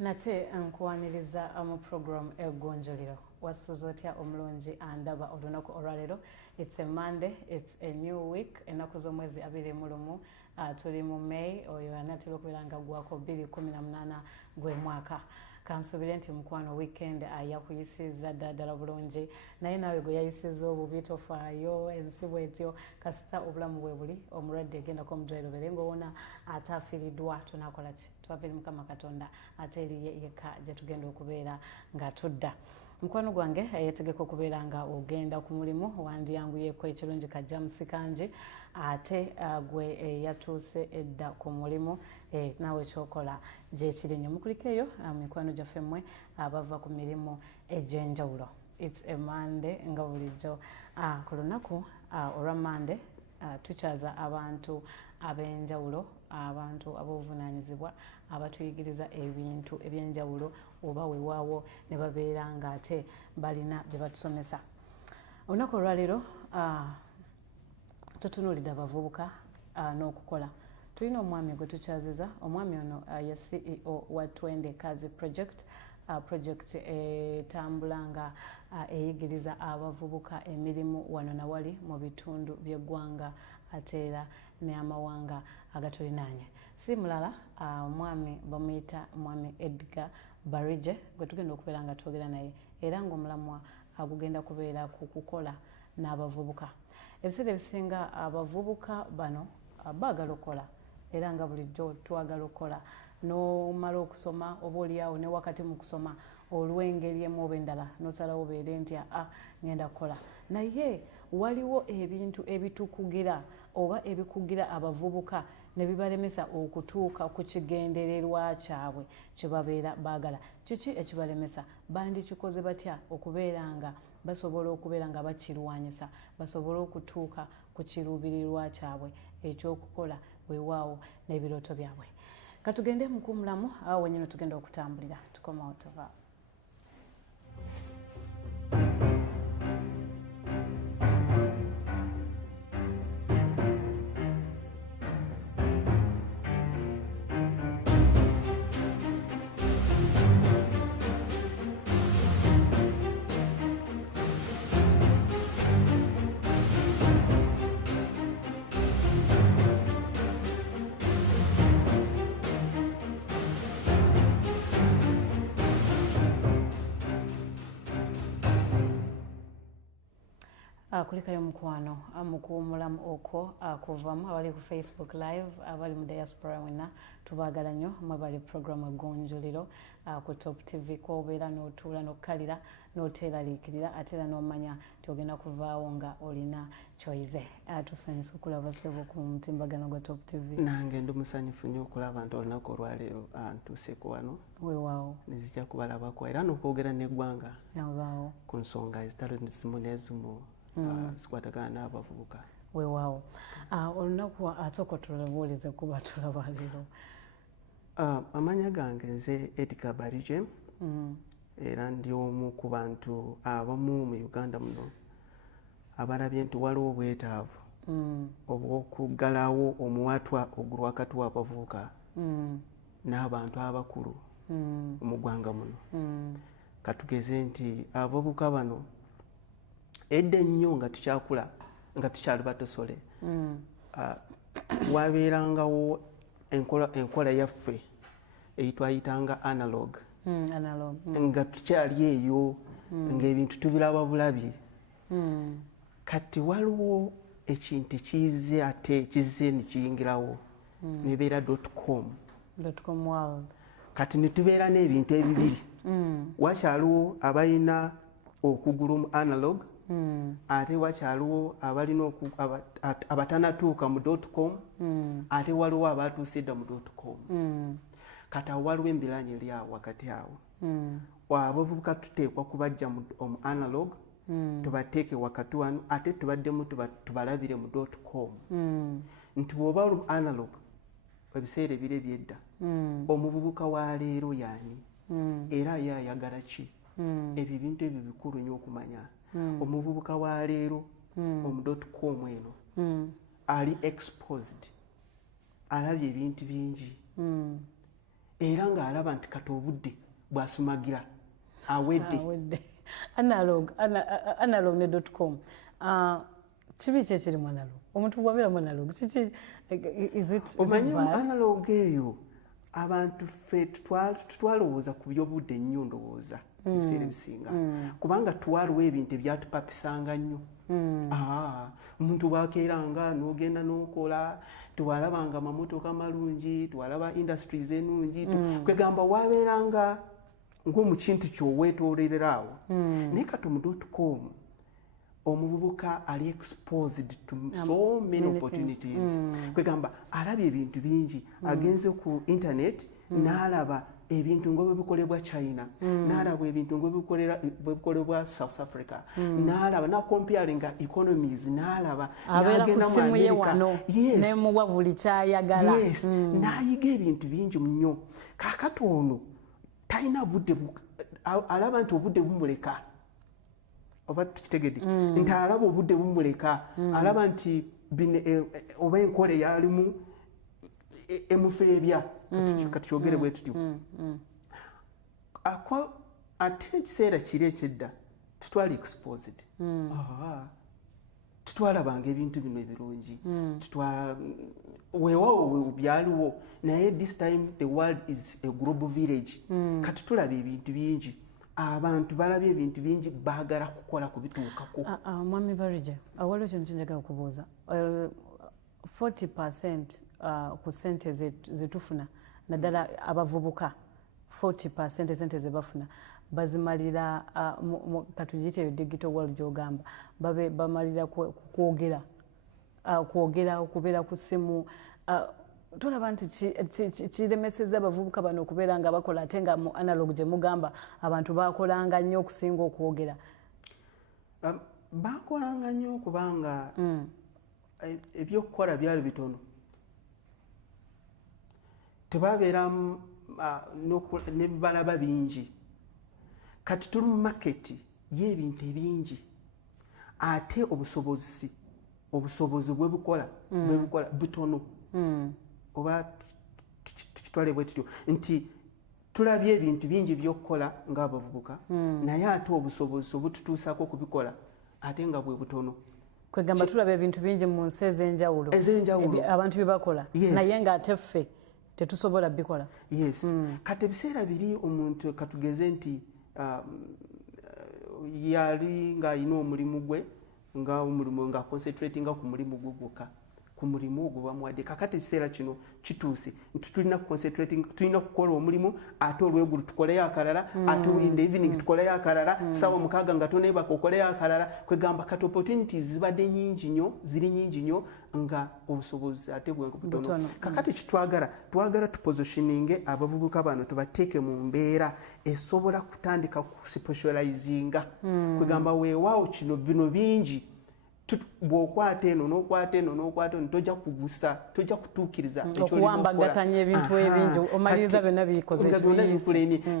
Nate nkuwaniriza mu program egonjolero wasuzotya omulungi andaba olunaku olwalero. It's a Monday, it's a new week, enaku z'omwezi 21 tuli mu May oyo anatera okubeera nga gwako 2018 gwe mwaka. Kansubire nti mukwano weekend yakuyisiza ddala bulungi naye naawe gwe yayisiza obubi tofaayo ensi bwetyo kasita obulamu bwe buli omulwadde egendako omudwaliro bere ng'owona ate afiiriddwa tunakola ki twaviri mukama katonda ate eriye yekka gye tugenda okubeera nga tudda. Mukwano gwange yetegeka okubeera nga ogenda ku mulimu wandiyanguyeko ekirungi kajja musikanji ate gwe yatuuse edda ku mulimu naawe kyokola gyekiri nnyo mukulikeeyo mikwano gyaffe mmwe abava ku mirimu egy'enjawulo. It's a Monday nga bulijjo ku lunaku olwa Monday tukyaza abantu ab'enjawulo abantu ab'obuvunaanyizibwa abatuyigiriza ebintu eby'enjawulo oba weewaawo ne babeera nga ate balina bye batusomesa. Olunaku olwaleero tutunuulidde abavubuka n'okukola. Tulina omwami gwe tukyaziza. Omwami ono ye CEO wa Twende Kazi Project. Project etambula nga eyigiriza abavubuka emirimu wano na wali mu bitundu by'eggwanga ate era n'amawanga agatulinaanye. Si mulala omwami bamuyita mwami Edgar Barige gwe tugenda okubeera nga twogera naye era ng'omulamwa agugenda kubeera ku kukola n'abavubuka. Ebiseera ebisinga abavubuka bano baagala okukola era nga bulijjo twagala okukola n'omala okusoma oba oliawo ne wakati mu kusoma olw'engeri emu oba endala n'osalawo obeere nti ngenda kukola naye waliwo ebintu ebitukugira oba ebikugira abavubuka ne bibalemesa okutuuka ku kigendererwa kyabwe kye babeera baagala. Kiki ekibalemesa? Bandikikoze batya okubeera nga basobola okubeera nga bakirwanyisa basobole okutuuka ku kiruubirirwa kyabwe ekyokukola weewaawo n'ebirooto byabwe. Katugende mukumulamu awo wenyine tugenda okutambulira tukomawo tova. Kulikayo mukwano mukumulamu okwo kuvamu abali ku Facebook live abali mu diaspora wena tubaagala nnyo mwe bali program egonjolero ku Top TV kw'obeera n'otuula n'okkalira n'oteeraliikirira ate era n'omanya ogenda kuvaawo nga olina kyoyize. Tusanyusa okulaba ssebo ku mutimbagano gwa Top TV. Nange ndi musanyufu nnyo okulaba nti olunaku olwaleero ntuuseeko wano weewaawo nezijja kubalabako era n'okwogera n'eggwanga weewaawo ku nsonga ezitali zimu n'ezimu zikwatagana n'abavubuka weewaawo. Olunaku ate okwo tulabuulize kuba tulaba leero. Amanya gange nze Edgar Barige era ndi omu ku bantu abamu mu Uganda muno abalabye nti waliwo obwetaavu obw'okuggalawo omuwatwa oguli wakati w'abavubuka n'abantu abakulu mu ggwanga muno. Katugeze nti abavubuka bano edda ennyo nga tukyakula nga tukyali batosole wabeerangawo enkola yaffe eyitwayitanga analog nga tukyali eyo ng'ebintu tubiraba bulabi. Kati waliwo ekintu ekize ate kizze nekiyingirawo nebeera .com world. Kati netubeera n'ebintu ebibiri wakyaliwo abalina okugula mu analog ate wakyaliwo abalina abatanatuuka mu .com ate waliwo abatuusidda mu .com. Kati awo waliwo embiranye eri awo wakati awo abavubuka tuteekwa kubajja mu analog tubateeke wakati wano ate tubaddemu tubalabire mu .com nti bw'oba mu analog ebiseera ebiro ebyedda omuvubuka wa leero yaani era ye ayagala ki? Ebyo bintu ebyo bikulu nnyo okumanya. Omuvubuka wa leero omu .com eno ali exposed alabye ebintu bingi era ng'alaba nti kati obudde bwasumagira awedde. analog ne .com kibi kyekiri mu analog omuntu bwabeera mu analog kiki omanyi analog eyo abantu ffe twalowooza ku by'obudde nnyo ndowooza ebiseera ebisinga kubanga twaliwo ebintu ebyatupapisanga nnyo omuntu bwakeeranga n'ogenda n'okola twalabanga amamotoka malungi twalaba industries ennungi kwegamba wabeeranga ng'omu kintu kyoweetoolera awo naye kati mu .com omuvubuka ali exposed to so many opportunities kwegamba alabye ebintu bingi agenze ku internet n'alaba ebintu nga bikolebwa China n'alaba ebintu nga bikolebwa South Africa n'alaba na comparinga economies n'alaba n'agenda mu America nemuwa buli kyayagala n'ayiga ebintu bingi nnyo kaakati ono talina budde alaba nti obudde bumuleka oba tukitegedde nti alaba obudde bumuleka alaba nti oba enkola yalimu emufeebya kati kyogere bwe tutyo ate ekiseera kiri ekyedda tutwali exposed tutwalabanga ebintu bino ebirungi weewawo byaliwo naye this time the world is a global village kati tulaba ebintu bingi abantu balabye ebintu bingi baagala kukola kubituukako. Mwami Barije awaliwo kintu kyenjagala okubuuza 40% ku ssente zetufuna naddala abavubuka 40% sente zebafuna bazimalira katugiyite eyo digital world gy'ogamba bamalira kwogera okubeera ku ssimu tulaba nti kiremeseza abavubuka bano okubeera nga bakola ate nga mu analog gye mugamba abantu bakolanga nnyo okusinga okwogera. Bakolanga nnyo kubanga ebyokukola byali bitono tebabeera nebibalaba bingi kati tuli mu maketi y'ebintu ebingi ate obusobozi bwebukola butono oba tukitwale bwe tutyo nti tulabye ebintu bingi by'okukola ng'abavubuka naye ate obusobozi obututuusako kubikola ate nga bwe butono. Kwegamba tulaba ebintu bingi mu nsi ez'enjawulo abantu bye bakola naye ng'ate ffe tetusobola bikola. Yes. Kati ebiseera biri omuntu katugeze nti yali ng'alina omulimu gwe nga concentratinga ku mulimu gwe gwokka ku mulimu ogwo bamuwadde kakati ekiseera kino kituuse nti tulina kukola omulimu ate olwegulu tukoleyo akalala ate in the evening tukoleyo akalala sawa mukaaga nga toneebaka okoleyo akalala kwegamba kati opportunities zibadde ziri nyingi nnyo nga obusobozi ate bwenbutono kakati twagala tupositioninge abavubuka bano tubateeke mu mbeera esobola kutandika ku specializinga kwegamba weewaawo kino bino bingi bw'okwata eno n'okwata eno tojja kugusa tojja kutuukiriza okuwambagatanya ebintu ebingi omaliriza byonna bikoze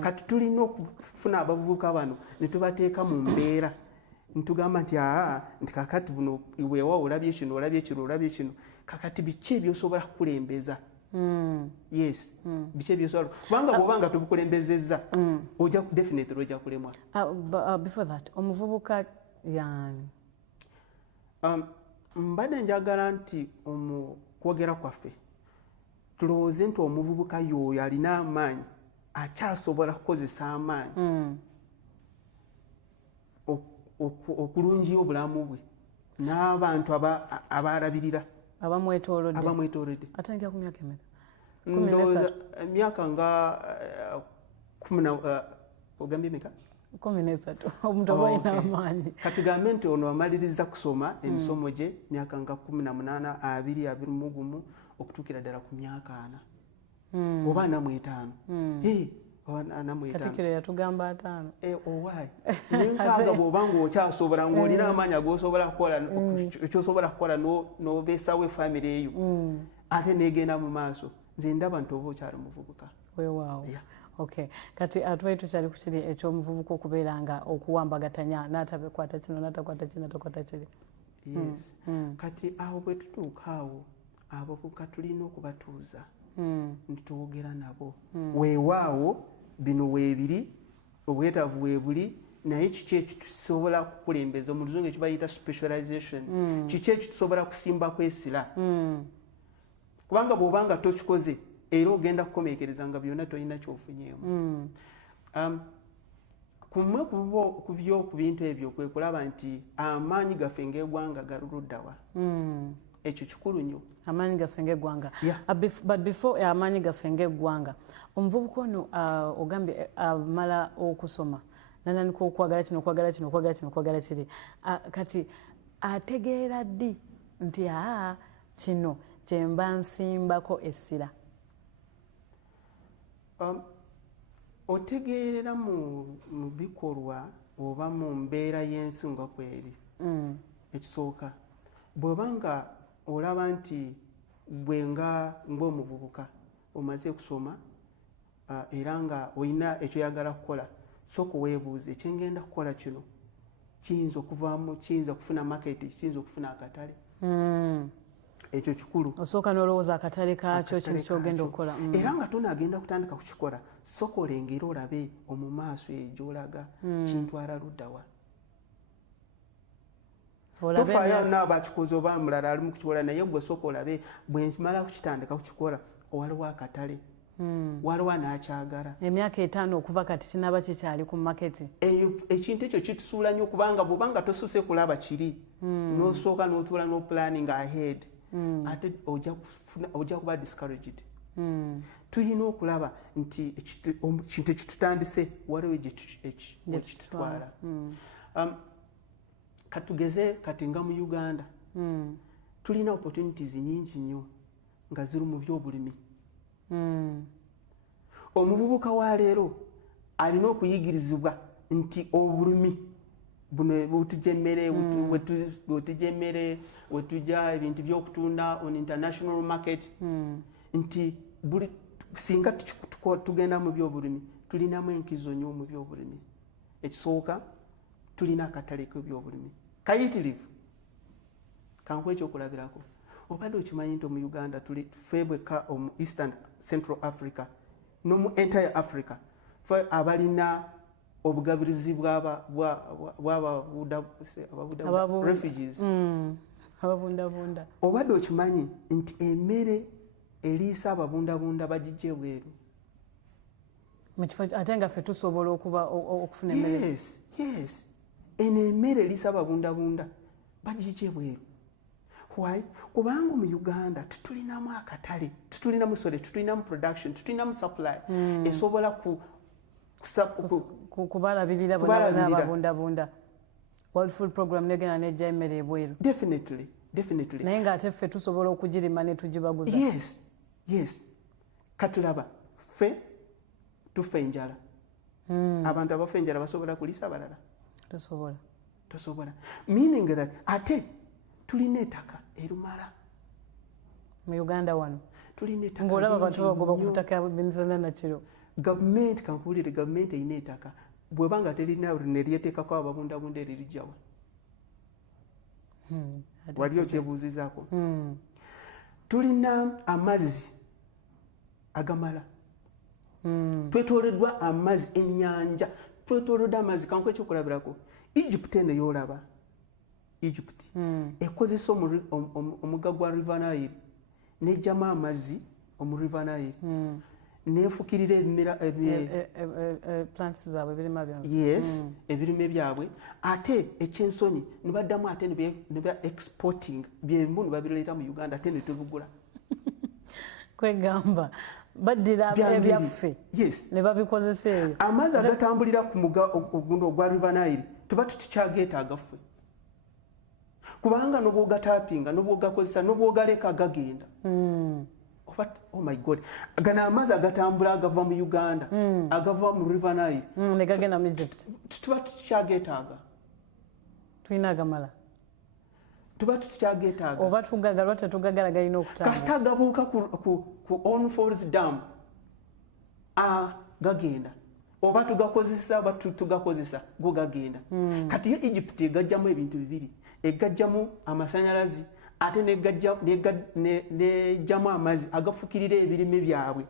kati tulina okufuna abavubuka bano ne tubateeka mu mbeera ntugamba nti kakati buno weewaawo olabye kino kakati biki ebyosobola kukulembeza yes biki ebyosobola kubanga bw'obanga tubukulembezezza definitely ojja kulemwa. Before that omuvubuka yani mbadde njagala nti kwogera kwaffe tulowooze nti omuvubuka y'oyo alina amaanyi akyasobola kukozesa amaanyi okulungiya obulamu bwe n'abantu abalabirira abamwetoolodde. Atandikira ku myaka emeka? Ndowooza emyaka nga 10 ogambye emeka? 13 omuntu aba alina amaanyi. Katugambe nti ono amaliriza kusoma emisomo gye myaka nga 18 21 okutuukira ddala ku myaka 4 oba 45. Katikiro yatugamba 5. Owaayi nenkaaga bw'oba ng'okyasobola ng'olina amaanyi ag'osobola kukola ekyosobola kukola n'obeesawo efamire eyo ate neegenda mu maaso nze ndaba nti oba okyali muvubuka. Weewaawo. Okay. Kati atwaye tukyali ku kiri ekyomuvubuka okubeera nga okuwambagatanya n'atakwata kino n'atakwata kino n'atakwata kiri. Yes. Kati awo bwe tutuuka awo abavubuka tulina okubatuuza ntitwogera nabo weewaawo bino weebiri obwetaavu weebuli naye kiki ekitusobola kukulembeza mu luzungu ekibayita specialization kiki ekitusobola kusimbako esira kubanga bw'obanga tokikoze era ogenda kukomekereza nga byonna tolina kyofunyeemu kumwe ku bintu ebyo kwe kulaba nti amaanyi gaffe ng'eggwanga galuluddawa ekyo kikulu nnyo amaanyi gaffe ng'eggwanga but before amaanyi gaffe ng'eggwanga omuvubuka ono ogambye amala okusoma nanandika okwagala kino okwagala kino okwagala kino okwagala kiri kati ategeera ddi nti kino kyemba nsimbako essira otegeerera mu bikolwa oba mu mbeera y'ensi nga kweri ekisooka bw'obanga olaba nti ng'omuvubuka omaze kusoma era nga olina ekyoyagala kukola sooka weebuuze ekyengenda kukola kino kiyinza okuvaamu kiyinza kufuna maketi kiyinza okufuna akatale ekyo kikulu osooka n'olowooza akatale kakyo kintu kyogenda okukola era nga tonaagenda kutandika kukikola sooka olengera olabe omu maaso egyolaga kintwala luddawa tofaayo naabakikoze oba mulala ali mu kukikola naye gwe sooka olabe bwe mala kukitandika kukikola waliwo akatale waliwo n'akyagala emyaka 5 okuva kati kinaaba kikyali ku maketi ekintu ekyo kitusuula nnyo kubanga bw'obanga tosuuse kulaba kiri n'osooka n'otuula n'opulaninga ahead ate ojja kuba discouraged tulina okulaba nti kintu ekitutandise waliwo ekitutwala katugeze kati nga mu Uganda tulina opportunities nyingi nnyo nga ziri mu byobulimi omuvubuka wa leero alina okuyigirizibwa nti obulimi buno butujja emmere wetujja ebintu by'okutunda on international market nti singa tugenda mu byobulimi tulinamu enkizo nnyo mu byobulimi ekisooka tulina akatale k'ebyobulimi kayitirivu kankuwa ekyokulabirako obadde okimanyi nti mu Uganda twebweka omu Eastern Central Africa no mu entire Africa fe abalina obugabirizi refugees ababundabunda obadde okimanyi nti emmere eriisa ababundabunda bagijja ebweru ate nga ffe tusobola okufuna emmere yes eno emmere eriisa ababundabunda bagijja ebweru why kubanga mu Uganda tutulinamu akatale tutulinamu production tutulinamu supply esobola kubalabirira bona ababundabunda World Food Program negenda nejja emmere ebweru definitely naye ng'ate ffe tusobola okugirima ne tugibaguza yes katulaba ffe tufa enjala abantu abafa enjala basobola kuliisa abalala tosobola meaning that ate tulina ettaka erumala mu Uganda wano tulina ettaka ng'olaba abantu bagoba ku ttaka binisana nakiro gavumenti kankuwulire gavumenti erina ettaka bw'ebanga terina ne lyeteekako ababundabunda eririjjawa wali okyebuuzizaako tulina amazzi agamala twetooloddwa amazzi ennyanja twetooloddwa amazzi kankuwa ekyokulabirako Egypt eno y'olaba Egypt ekozesa omugga gwa River Nile n'ejjamu amazzi omu River Nile neefukirira ebimera plants zaabwe ebirime byabwe ate ekyensonyi ne baddamu ate ne ba exporting byebimu ne babireeta mu Uganda ate ne tubigula kwegamba baddira ebyaffe ne babikozesa eyo amazzi agatambulira ku mugga ogundi ogwa River Nile tuba tutikyageetaaga ffe kubanga n'obwogataapinga n'obwogakozesa n'obwogaleka gagenda oh my God gana amazzi agatambula agava mu Uganda agava mu River Nile ne gagenda mu Egypt tuba tutikyageetaaga tulina agamala tuba tutikyageetaaga oba tugagalwa tetugagala galina okutambula kasita agabuuka ku On Falls Dam gagenda oba tugakozesa oba tugakozesa go gagenda kati yo Egypt egajjamu ebintu bibiri egajjamu amasanyalazi ate nejjamu amazzi agafukirira ebirime byabwe.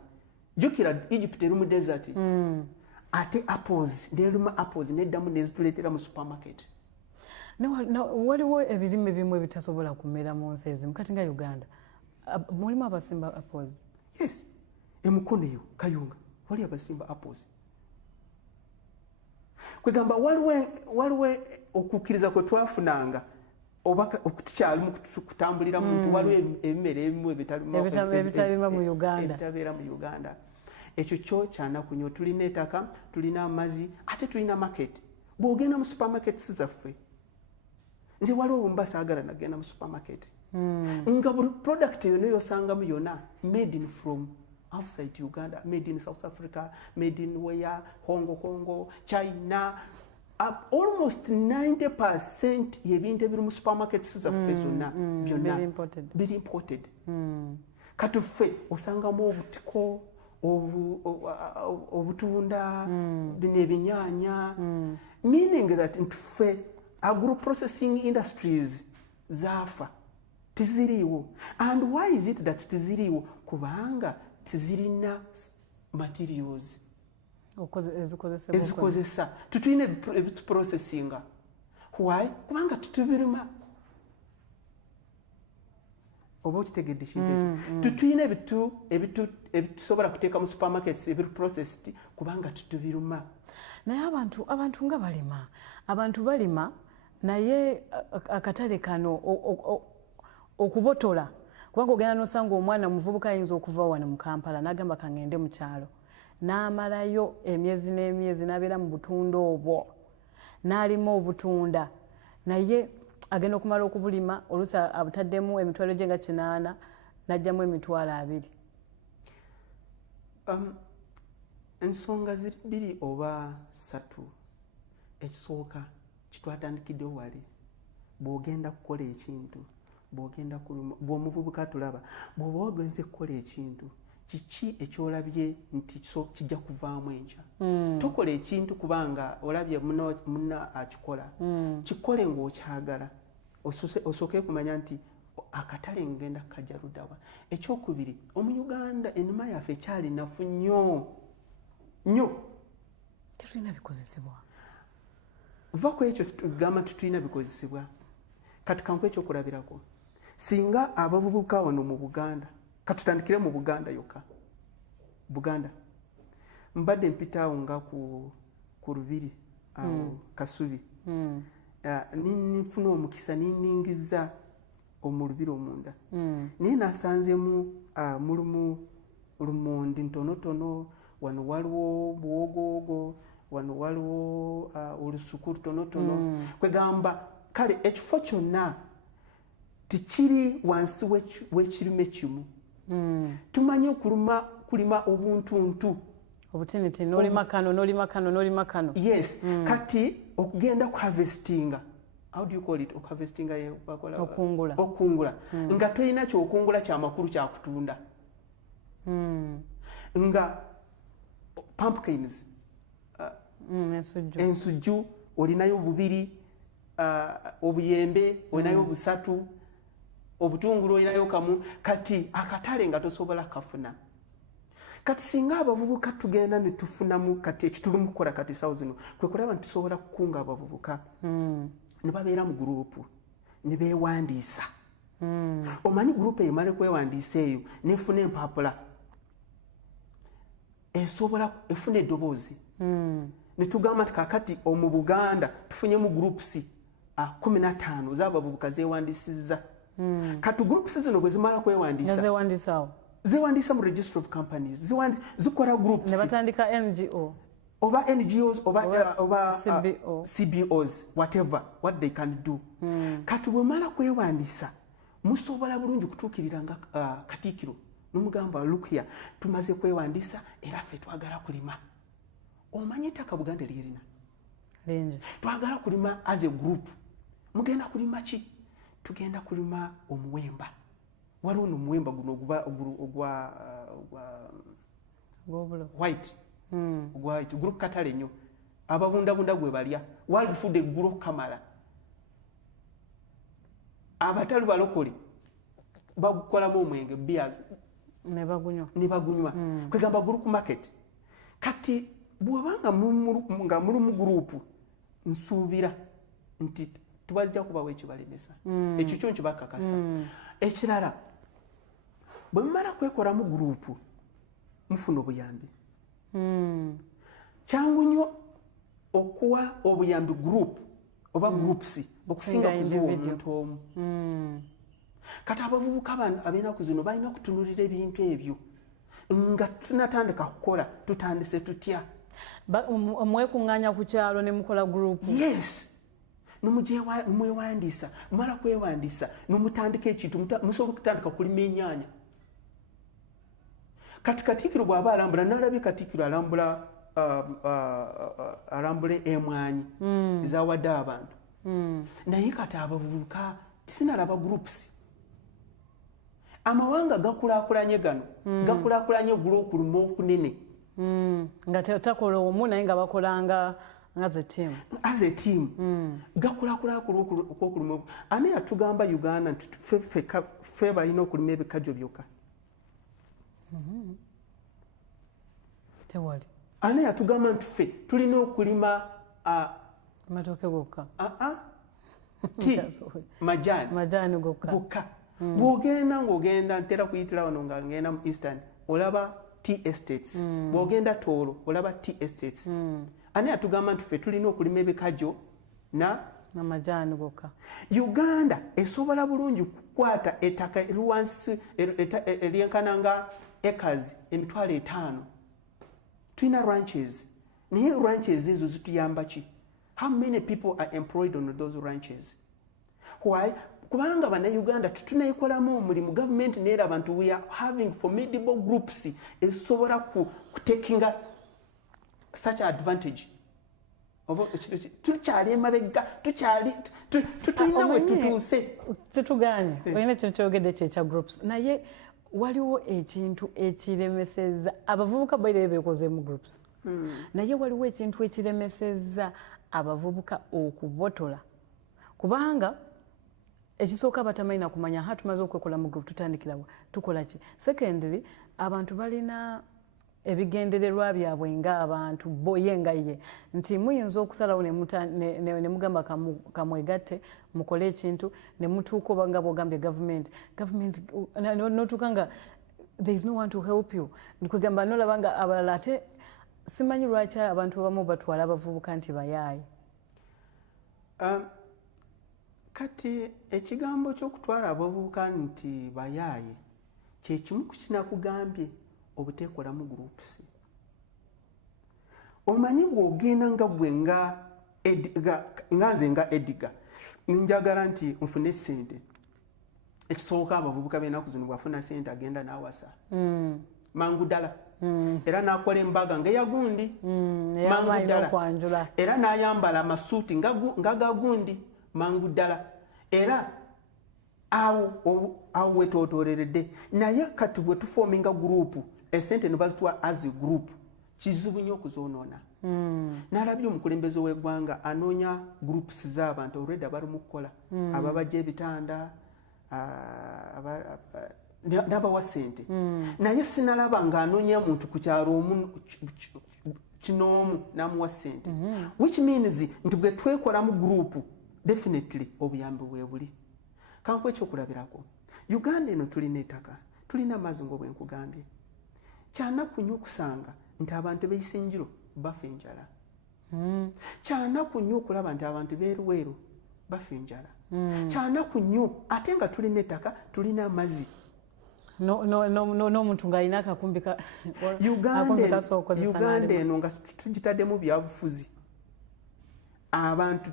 Jukira Egypt eri mu desert. Ate apples neruma apples neddamu nezituleetera mu supermarket. Waliwo ebirime bimu ebitasobola kumera mu nsi ezimu kati nga Uganda mulimu abasimba apples. Yes, emukono eyo Kayunga wali abasimba apples. Kwegamba waliwo okukkiriza kwe twafunanga oba tukyalimu kutambulira muntu waliwo ebimera ebimu ebitalima mu Uganda. Ebitabeera mu Uganda. Ekyo kyo kyanaku nnyo. Tulina ettaka, tulina amazzi, ate tulina market. Bw'ogenda mu supermarkets zaffe, nze waliwo bwe mba saagala nagenda mu supermarket. Nga buli product yonna yosangamu yonna made in from outside Uganda, made in South Africa, made in where, Hong Kong, China. Almost 90% y'ebintu ebiri mu supermarkets zaffe zonna byonna biri imported. Kati ffe osangamu obutiko, obutunda, bino ebinyaanya. Meaning that ffe agro-processing industries zaafa tiziriiwo. And why is it that tiziriiwo? Kubanga tizirina materials ezikozesa tutuyina ebituprocesinga. Why? Kubanga tutubirima. Oba okitegedde kintu ekyo. Tutuyina ebitusobola kuteeka mu supermarkets ebiprocessed kubanga tutubiruma. Naye abantu nga balima. Abantu balima naye akatale kano okubotola. Kubanga ogenda n'osanga omwana muvubuka ayinza okuva wano mu Kampala n'agamba kangende mu kyalo. N'amalayo emyezi n'emyezi n'abeera mu butunda obwo. N'alima obutunda. Naye agenda okumala okubulima oluusi abutaddemu emitwalo gye nga 8 n'ajjamu emitwalo 2. Ensonga zibiri oba 3. Ekisooka kitwatandikiddewo wali. Bw'ogenda kukola ekintu, bw'ogenda kuluma, bw'omuvubuka tulaba, bw'oba ogenze kukola ekintu, kiki ekyolabye nti kijja kuvaamu enkya. Tokola ekintu kubanga olabye munna akikola. Kikole ng'okyagala. Osooke kumanya nti akatale ngenda kajja luddawa. Ekyokubiri, Omuyuganda ennima yaffe ekyali nafu nnyo. Tetulina bikozesebwa. Va ku ekyo tugamba tutulina bikozesebwa. Kati kanku ekyokulabirako. Singa abavubuka wano mu Buganda, katutandikire mu Buganda yokka. Buganda. Mbadde mpitaawo nga ku Lubiri awo Kasubi. Ninfuna omukisa ninningiza omulubiri omunda. Naye nasanzemu mulimu lumondi ntonotono, wano waliwo buwogowogo, wano waliwo olusuku lutonotono. Kwegamba kale ekifo kyonna tikiri wansi w'ekirime kimu. Tumanyi kulima obuntuntu. Obutiniti n'olima kano. Yes. Kati okugenda ku harvestinga. How do you call it? Harvestinga okungula. Nga toyina kyokungula kyamakulu kyakutunda. Nga pumpkins. Ensujju olinayo 2, obuyembe olinayo 3, obutungulu olinayo 1. Kati akatale nga tosobola kafuna. Kati singa abavubuka tugenda ne tufunamu kati ekitulumu kukola kati sawo zino kwe kulaba nti tusobola kukunga abavubuka ne babeera mu gurupu ne beewandiisa. Omanyi gurupu emale kwewandiisa eyo nefuna empapula esobola efuna eddoboozi. Ne tugamba nti kakati mu Buganda tufunyemu groups 15 z'abavubuka zeewandiisizza. Kati groups zino bwe zimala kwewandiisa zewandiisa mu register of companies, zikola groups. Ne batandika NGO. Oba NGOs, oba CBOs, whatever, what they can do. Kati bwe mala kwewandiisa, musobola bulungi kutuukirira nga Katikkiro. N'omugamba look here, tumaze kwewandiisa era ffe twagala kulima. Omanyi ettaka Buganda lyerina? Lingi. Twagala kulima as a group. Mugenda kulima ki? Tugenda kulima omuwemba. Waliwo n'omuwemba guno ogwa white. White. Group katale nnyo. Ababundabunda gwe balya. World Food eggulo kamala. Abatalu balokole bagukolamu omwenge bia ne bagunywa kwegamba group market kati bwobanga nga muli mu group nsuubira nti tubajja kubawo ekibalemesa ekyo kyonki bakakasa ekirala bwe mumala kwekola mu group mufuna obuyambi kyangu nnyo okuwa obuyambi group oba groups okusinga kuziwa omuntu omu kati abavubuka ab'ennaku zino balina okutunulira ebintu ebyo nga tunatandika kukola tutandise tutya mwekuŋŋaanya ku kyalo ne mukola group yes nomwewandiisa mumala kwewandiisa nomutandika ekintu musobola okutandika kulima ennyanya kati Katikkiro bw'aba alambula nalabye Katikkiro alambula emwanyi ezawadde abantu naye kati abavubuka tisinalaba groups amawanga gakulaakulanye gano gakulaakulanye okuluma okunene nga takola omu naye nga bakolanga as a team gakulaakulana okwokuluma ani yatugamba Uganda nti ffe balina okulima ebikajjo byokka tewali ani yatugamba nti ffe tulina okulima amatooke gokka majaani gokka bw'ogenda ng'ogenda ntera kuyitira wano nga ngenda mu Eastern olaba tea estates bw'ogenda Tooro olaba tea estates ani yatugamba nti ffe tulina okulima ebikajjo n'amajaani gokka Uganda esobola bulungi kukwata ettaka eriwansi eryenkana nga acres 5,000 tulina ranches naye ranches ezo zituyamba ki how many people are employed on those ranches why kubanga bannayuganda tutunayikolamu omulimu gavumenti neera abantu we are having formidable groups ezisobola kutakinga such advantage tukyali emabega tulina we tutuuse situganye olina kino kyogedde kyekya groups naye waliwo ekintu ekiremeseza abavubuka baire bekozemu groups naye waliwo ekintu ekiremeseza abavubuka okubotola kubanga ekisooka batamanyi nakumanya tumaze okwekola mu group tutandikirawa tukola ki secondly abantu balina ebigendererwa byabwe ng'abantu boye nga ye nti muyinza okusalawo ne mugamba kamwegatte mukole ekintu ne mutuuka oba nga bwogambye government notuuka nga there is no one to help you nikwegamba nolaba nga abalala ate simanyi lwaki abantu abamu batwala abavubuka nti bayaaye kati ekigambo ky'okutwala abavubuka nti bayaaye kyekimu kinakugambye obuteekolamu groups omanyi bw'ogenda nga gwe nga nze nga Edgar ninjagala nti nfune ssente ekisooka abavubuka b'ennaku zino bwafuna ssente agenda n'awasa mangu ddala era n'akola embaga ng'eyagundi mangu ddala era n'ayambala amasuuti nga gagundi mangu ddala era awo wetootoleredde naye kati bwe tufoominga gurupu esente ne bazituwa as a group kizibu nnyo okuzoonoona n'alabye omukulembeze w'eggwanga anoonya groups z'abantu already abalimu kukola ababajja ebitanda n'abawa ssente naye sinalaba ng'anoonya muntu ku kyalo kinoomu n'amuwa ssente which means nti bwe twekolamu gurupu definitely obuyambi bwe buli kanku ekyokulabirako Uganda eno tulina ettaka tulina amazzi nga bwenkugambye kyanaku nnyo okusanga nti abantu beyise enjiro bafa enjala kyanaku nnyo okulaba nti abantu beeruweeru bafa enjala kyanaku nnyo ate nga tulina ettaka tulina amazzi n'omuntu ng'alina akakumbi Uganda eno nga tugitaddemu byabufuzi abantu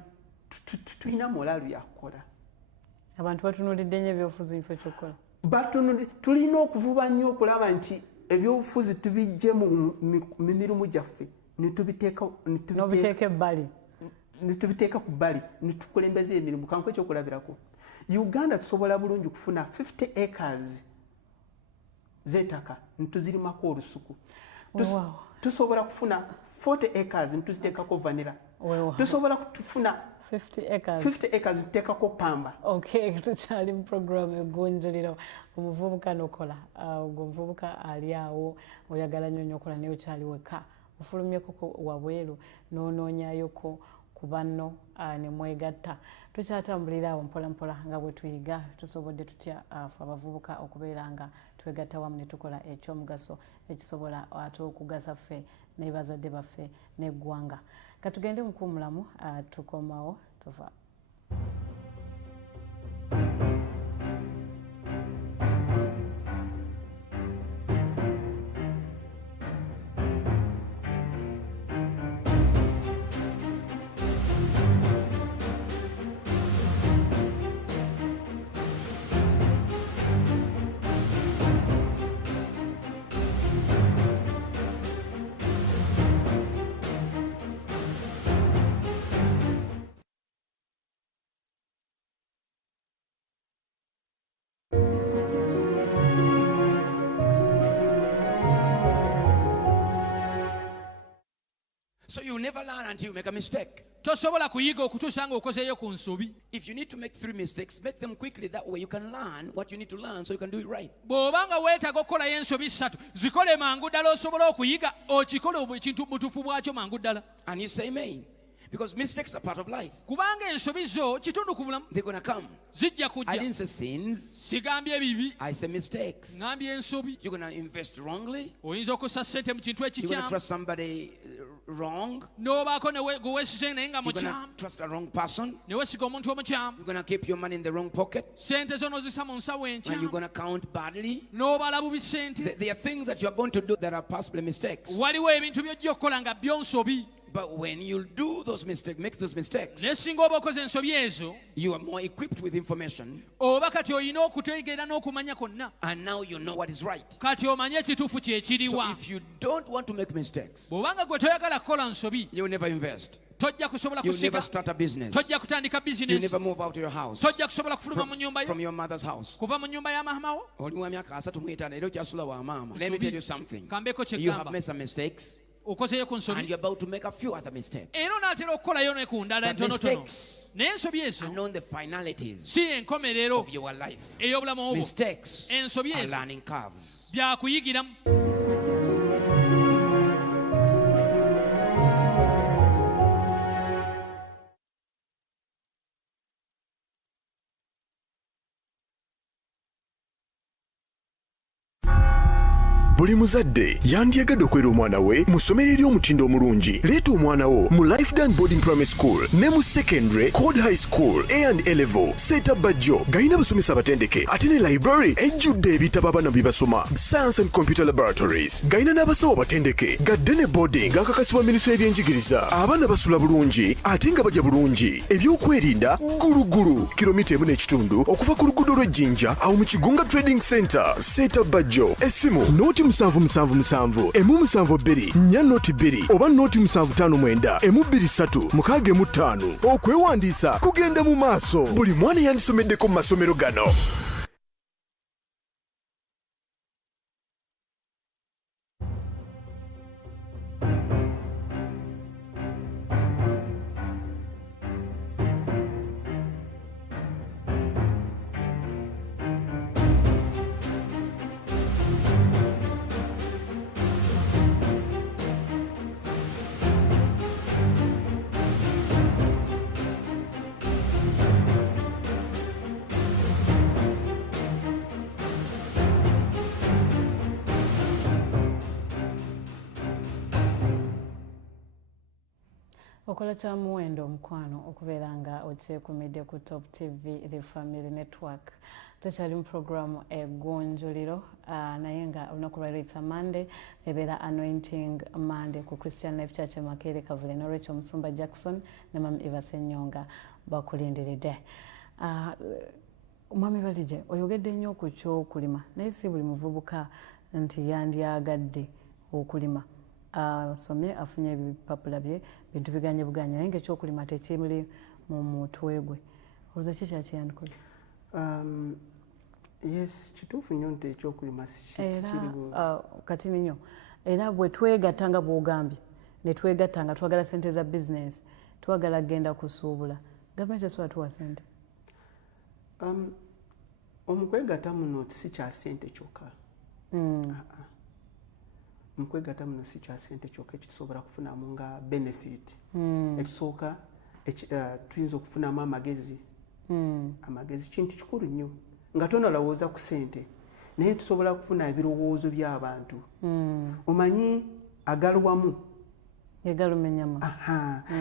tulina moraalu yakukola abantu batunulidde nnyo ebyobufuzi bifo ekyokukola tulina okuvuba nnyo okulaba nti ebyobufuzi tubijje mu mirimu gyaffe nobiteeka ebbali netubiteeka ku bbali netukulembeza emirimu kanku ekyokulabirako Uganda tusobola bulungi kufuna 50 acres z'ettaka netuzirimako olusuku tusobola kufuna 40 acres netuziteekako vanilla tusobola kufuna 50 acres 50 acres tuteekako pamba. Okay, tukyali mu program egonjolero omuvubuka nokola ogwo omuvubuka ali awo oyagala nnyo okola naye okyali weka ofulumyeko wabweru n'onoonyayoko ku banno ne mwegatta tukyatambulira awo mpola mpola nga bwe tuyiga tusobodde tutya fe abavubuka okubeera nga twegatta wamu ne tukola ekyomugaso ekisobola ate okugasa ffe ne bazadde baffe n'eggwanga katugende mu kuwumulamu tukomawo tuva. So you never learn until you make a mistake. Tosobola kuyiga okutuusa nga okozeeyo ku nsobi. If you need to make 3 mistakes, make them quickly. That way you can learn what you need to learn so you can do it right. Bw'obanga weetaaga okukolayo ensobi 3 zikole mangu ddala osobola okuyiga okikole ekintu butuufu bwakyo mangu ddala. And you say amen. Because mistakes are part of life. Kubanga ensobi zo kitundu ku bulamu. They're going to come. Zijja I kujja. didn't say sins. Sigambye ebibi. I say mistakes. Ngambye ensobi. You're going to invest wrongly. Oyinza okussa ssente mu kintu You're going to ekikyamu. trust somebody wrong. N'obaako gwe weesize naye nga You're going mukyamu. to trust a wrong person. Ne weesiga omuntu omukyamu. You're going to keep your money in the wrong pocket. Ssente zo n'ozissa mu nsawo And you're enkyamu. going to count badly. N'obala bubi ssente. There are things that you're going to do that are possibly mistakes. Waliwo ebintu by'ojja okukola nga byo nsobi. But when you do those mistakes, make those mistakes, Naye singa oba okoze ensobi ezo, you are more equipped with information. oba kati olina okutegeera n'okumanya kwonna. And now you know what is right. Kati omanye ekituufu kye So kiriwa. if you don't want to make mistakes, Bw'obanga gwe toyagala kukola nsobi, you'll never invest. tojja kusobola You'll never kusiga, start a business. tojja kutandika You'll bizinesi, never move out of your house. tojja kusobola kufuluma mu nyumba From yo, your mother's house. kuva mu nyumba ya maama wo. Oli wa myaka 35 era okyasula wa maama. Let me tell you something. Kambeko kye You have gamba. made some mistakes Okozeeyo ku and nsobi. you're about to make a few other mistakes. Era onaatera okukolayo ne ku ndala But entonotono. mistakes Naye ensobi ezo are not the finalities si enkomerero of your life. ey'obulamu obwo. Mistakes Ensobi are ezo learning curves. byakuyigiramu. Buli muzadde yandyagadde okwera omwana we mu ssomero ery'omutindo omulungi. Leeta omwana wo mu Lifedan Boarding Primary School ne mu Secondary Code High School A&A Level. Seeta Bajjo gayina abasomesa abatendeke ate ne library ejjudde ebitabo abaana bye basoma. Science and Computer Laboratories gayina n'abasawo abatendeke. Gadde ne boarding gakakasibwa minisitule y'ebyenjigiriza. Abaana basula bulungi ate nga balya bulungi. Ebyokwerinda gulugulu kilomita 1.5 okuva ku luguudo lw'Ejjinja awo mu Kigunga Trading Center. Seeta Bajjo essimu noti 777 emu 72 4 noti 2 oba noti 759 emu 23 mukage mu 5. Okwewandiisa kugenda mu maaso. Buli mwana yandisomeddeko mu masomero gano. Okola kya muwendo omukwano okubeera nga okyekumidde ku Top TV The Family Network. Tukyali mu programu eggonjolero naye nga olunaku lwa It's a Monday ebeera Anointing Monday ku Christian Life Church Makerere Kavule Norwich Omusumba Jackson ne Mama Eva Senyonga bakulindiridde. Mwami Balije oyogedde nnyo ku kyokulima naye si buli muvubuka nti yandyagadde okulima. Somye afunye ebipapula bye bintu biganye buganye naye ng'ekyokulima tekimuli mu mutwe gwe. Olowooza ki kyakiyandikoze? Yes, kituufu nnyo nti ekyokulima era kati nnyo era bwe twegatta nga bw'ogambye ne twegatta nga twagala ssente za bizinesi twagala genda kusuubula Gavumenti esobola tuwa ssente? Omukwegatta muno si kya ssente kyokka. Omukwegatta muno si kya ssente kyokka ekitusobola kufunamu nga benefit. Ekisooka tuyinza okufunamu amagezi. Amagezi kintu kikulu nnyo nga tonalowooza ku ssente naye tusobola kufuna ebirowoozo by'abantu. Omanyi agalwamu egalumenyamu.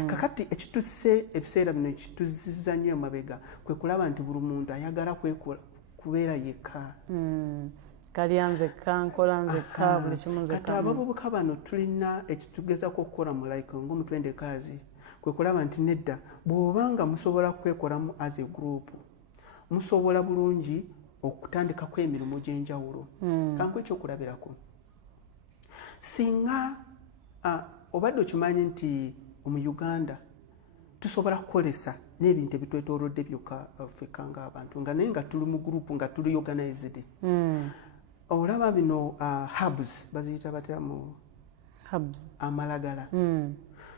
Kakati ekitusse ebiseera bino ekituzizza nnyo emabega kwe kulaba nti buli muntu ayagala kubeera yekka. Kalya nzekka, nkola nzekka, buli kimu nzekka. Kati abavubuka bano tulina ekitugezako okukola mu like ng'omutendekaazi kwe kulaba nti nedda bw'obanga musobola kwekolamu as a group musobola bulungi okutandikako emirimu gy'enjawulo. Kanku ekyokulabirako singa obadde okimanyi nti mu Uganda tusobola kukolesa n'ebintu ebitwetoolodde byokka ffekka ng'abantu nga naye nga tuli mu group nga tuli organized. Olaba bino hubs baziyita batya mu hubs amalagala.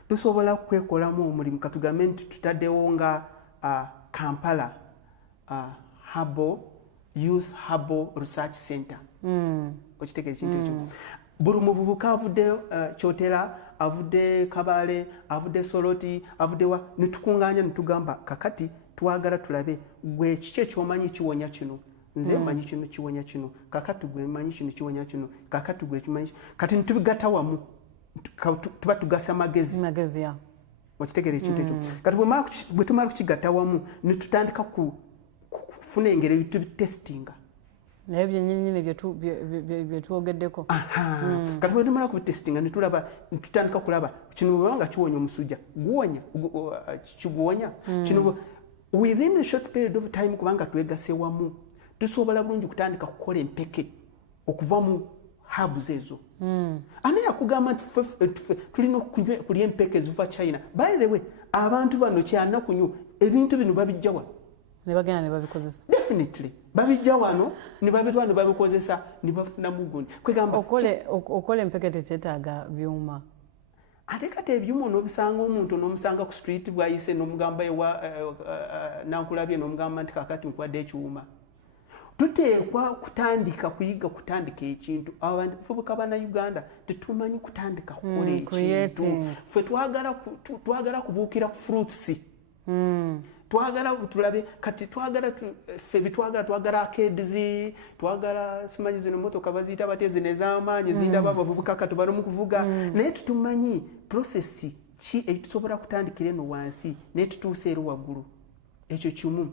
Tusobola kwekolamu omulimu katugambe nti tutaddewo nga Kampala Youth Hubble Research Center. Okitegeera ekintu ekyo. Buli muvubuka avudde Kyotera, avudde Kabale, avudde Soroti, avudde wa ne tukungaanya ne tugamba kakati twagala tulabe gwe kiki ekyomanyi kiwonya kino. Nze mmanyi kino kiwonya kino. Kakati gwe mmanyi kino kiwonya kino. Kakati gwe kimanyi. Kati nitubigatta wamu. Tuba tugasa magezi. Magezi ya. Okitegeera ekintu ekyo. Kati bwe tumala kukigatta wamu ne tutandika kufuna engeri ebitubitestinga. Naye byennyini byetwogeddeko. Kati bwe tumala kubitestinga ne tulaba tutandika kulaba kino bwebanga kiwonya omusujja guwonya kiguwonya kino within a short period of time kubanga twegase wamu tusobola bulungi kutandika kukola empeke okuva mu hubs ezo. Ani yakugamba nti tulina okulya empeke eziva China. By the way abantu bano kyanaku nnyo ebintu bino babijja wa ne bagenda ne babikozesa. Definitely babijja wano ne babitwala ne babikozesa ne bafuna mugundi. Kwegamba okole empeke tekyetaaga byuma. Ate kati ebyuma n'obisanga omuntu n'omusanga ku street bw'ayise n'omugamba ewa nankulabye n'omugamba nti kakati nkwadde ekiwuma. Tuteekwa kutandika kuyiga kutandika ekintu. Abavubuka bana Uganda tetumanyi kutandika kukola ekintu. Ffe twagala kubuukira ku fruits. Twagala tulabe kati twagala ffe bitwagala twagala arcades, twagala simanyi zino motoka baziyita bateze nez'amaanyi zindaba abavubuka kati bali mu kuvuga. Naye tutumanyi process ki ekitusobola kutandikira eno wansi naye tutuuse eri waggulu. Ekyo kimu.